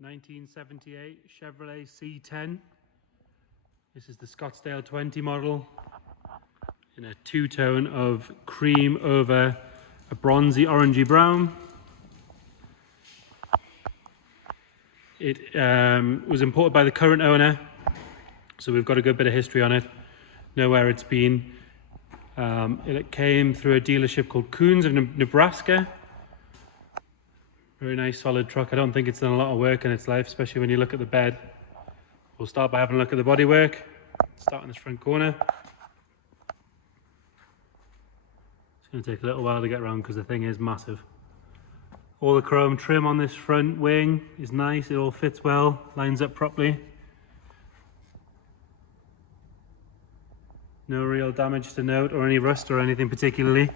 1978 Chevrolet C10. This is the Scotsdale 20 model in a two-tone of cream over a bronzy orangey brown. It was imported by the current owner, so we've got a good bit of history on it, know where it's been. It came through a dealership called Coons of Nebraska. Very nice solid truck. I don't think it's done a lot of work in its life, especially when you look at the bed. We'll start by having a look at the bodywork. Start in this front corner. It's going to take a little while to get around because the thing is massive. All the chrome trim on this front wing is nice. It all fits well, lines up properly. No real damage to note or any rust or anything particularly. If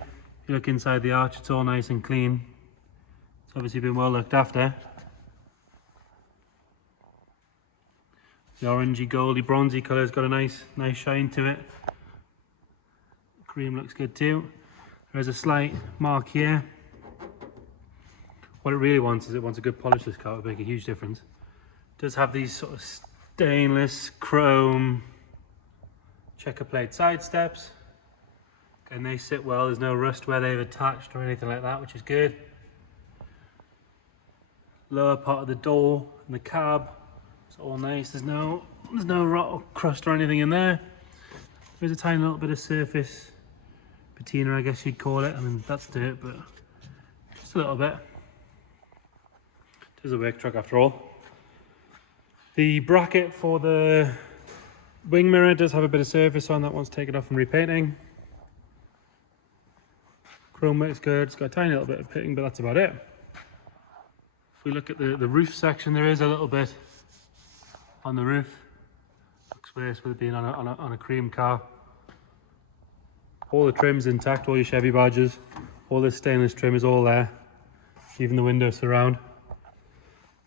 you look inside the arch, it's all nice and clean. It's obviously been well looked after. The orangey, goldy, bronzy colour's got a nice shine to it. Cream looks good too. There's a slight mark here. What it really wants is it wants a good polish. This car would make a huge difference. It does have these sort of stainless chrome checker plate side steps. And they sit well. There's no rust where they've attached or anything like that, which is good. Lower part of the door and the cab, it's all nice. There's no rot or crust or anything in there. There's a tiny little bit of surface patina, I guess you'd call it. I mean, that's dirt, but just a little bit. It is a work truck after all. The bracket for the wing mirror does have a bit of surface on. That one's taken off from repainting. Chrome works good. It's got a tiny little bit of pitting, but that's about it. If we look at the roof section, there is a little bit on the roof. Looks worse with it being on a cream car. All the trim's intact, all your Chevy badges. All this stainless trim is all there. Even the window surround.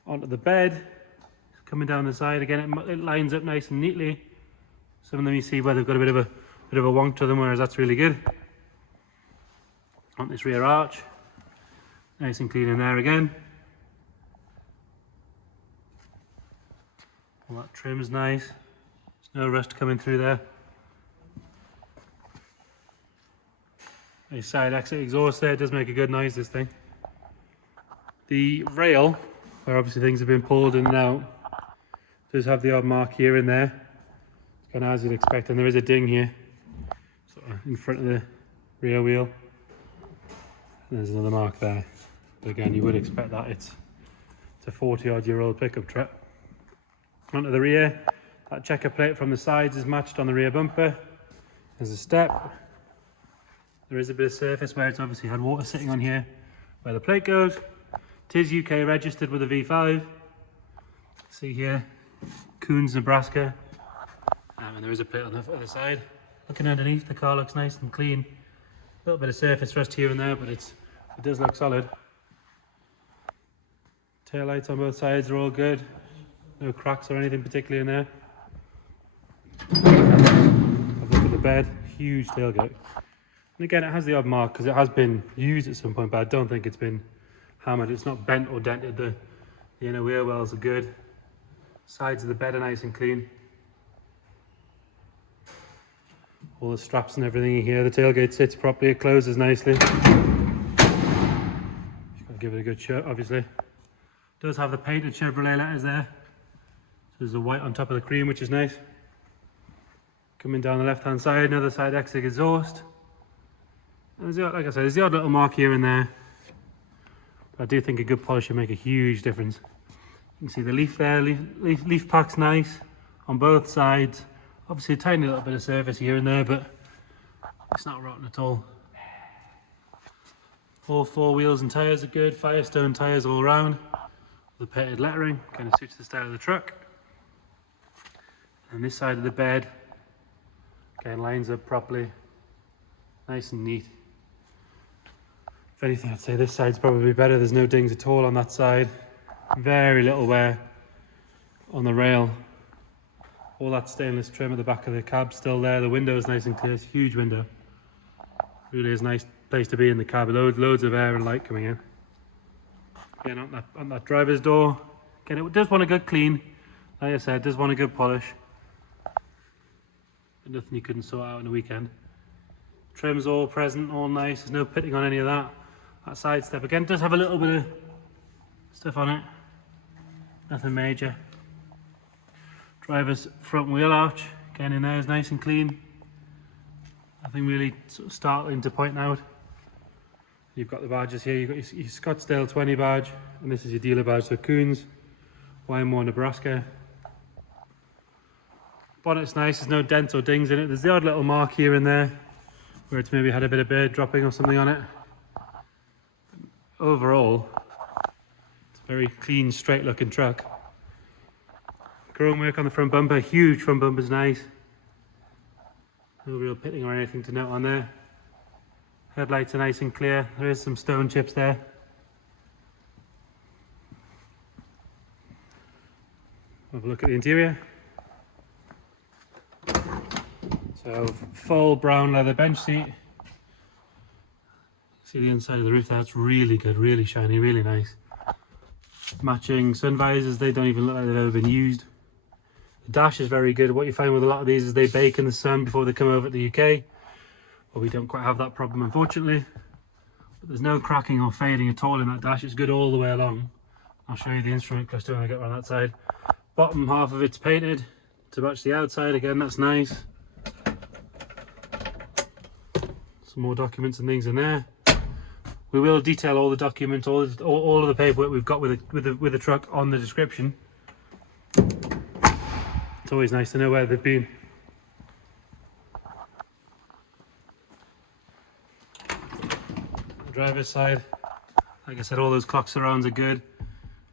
Onto the bed. Coming down the side again, it lines up nice and neatly. Some of them you see where they've got a bit of a wonk to them, whereas that's really good. On this rear arch, nice and clean in there again. All that trim's nice. There's no rust coming through there. A side exit exhaust there, it does make a good noise, this thing. The rail, where obviously things have been pulled in and out, does have the odd mark here and there. It's kind of as you'd expect, and there is a ding here, sort of in front of the rear wheel. And there's another mark there. But again, you would expect that. It's a 40-odd-year-old pickup truck. Onto the rear, that checker plate from the sides is matched on the rear bumper. There's a step. There is a bit of surface where it's obviously had water sitting on here where the plate goes. It is UK registered with a V5. See here, Coons, Nebraska. And there is a plate on the other side. Looking underneath, the car looks nice and clean. A little bit of surface rust here and there, but it does look solid. Tail lights on both sides are all good. No cracks or anything particularly in there. Have a look at the bed, huge tailgate. And again, it has the odd mark because it has been used at some point, but I don't think it's been hammered. It's not bent or dented. The inner wheel wells are good. Sides of the bed are nice and clean. All the straps and everything here. The tailgate sits properly, it closes nicely. Just got to give it a good shot, obviously. It does have the painted Chevrolet letters there. So there's the white on top of the cream, which is nice. Coming down the left-hand side, another side exit exhaust. And like I said, there's the odd little mark here and there. But I do think a good polish would make a huge difference. You can see the leaf there, leaf pack's nice on both sides. Obviously a tiny little bit of surface here and there, but it's not rotten at all. All four wheels and tyres are good, Firestone tyres all around. The painted lettering, kind of suits the style of the truck. And this side of the bed, again, lines up properly, nice and neat. If anything, I'd say this side's probably better. There's no dings at all on that side. Very little wear on the rail. All that stainless trim at the back of the cab still there. The window is nice and clear. It's a huge window. Really is a nice place to be in the cab. Loads of air and light coming in. Again, on that driver's door, Again, it does want a good clean. Like I said, it does want a good polish. But nothing you couldn't sort out in a weekend. Trim's all present, all nice. There's no pitting on any of that. That side step again does have a little bit of stuff on it. Nothing major. Driver's front wheel arch, again in there is nice and clean. Nothing really sort of startling to point out. You've got the badges here. You've got your Scottsdale 20 badge, and this is your dealer badge. So Coons, Wymore, Nebraska. Bonnet's nice. There's no dents or dings in it. There's the odd little mark here and there where it's maybe had a bit of bird dropping or something on it. Overall, it's a very clean, straight looking truck. Chrome work on the front bumper, huge front bumper's nice. No real pitting or anything to note on there. Headlights are nice and clear. There is some stone chips there. Have a look at the interior. So full brown leather bench seat. See the inside of the roof there, it's really good, really shiny, really nice. Matching sun visors, they don't even look like they've ever been used. The dash is very good. What you find with a lot of these is they bake in the sun before they come over to the UK. Well, we don't quite have that problem, unfortunately. But there's no cracking or fading at all in that dash. It's good all the way along. I'll show you the instrument cluster when I get around that side. Bottom half of it's painted to match the outside. Again, that's nice. Some more documents and things in there. We will detail all the documents, all of the paperwork we've got with the truck on the description. It's always nice to know where they've been. The driver's side, like I said, all those clock surrounds are good.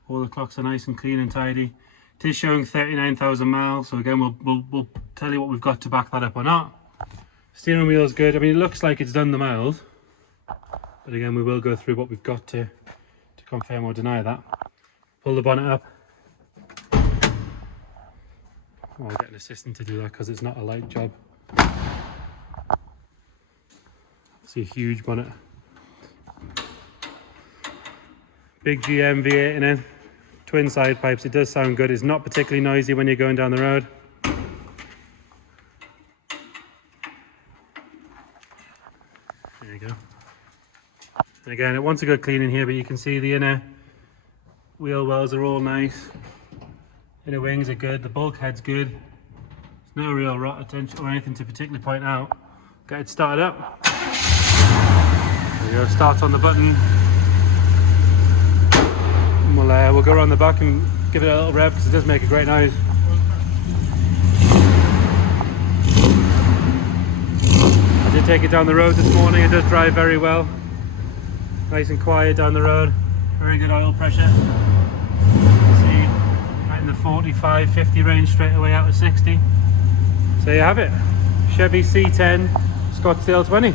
All the clocks are nice and clean and tidy. It is showing 39,000 miles, so again we'll tell you what we've got to back that up or not. Steering wheel is good. I mean, it looks like it's done the miles, but again we will go through what we've got to confirm or deny that. Pull the bonnet up. I'll get an assistant to do that because it's not a light job. See a huge bonnet. Big GM V8 in it. Twin side pipes. It does sound good. It's not particularly noisy when you're going down the road. There you go. And again, it wants a good cleaning here, but you can see the inner wheel wells are all nice. Inner wings are good. The bulkhead's good. There's no real rot attention or anything to particularly point out. Get it started up. There you go. Start on the button. We'll go around the back and give it a little rev because it does make a great noise. I did take it down the road this morning. It does drive very well. Nice and quiet down the road. Very good oil pressure. See, right in the 45-50 range straight away out of 60. So you have it. Chevy C10 Scotsdale 20.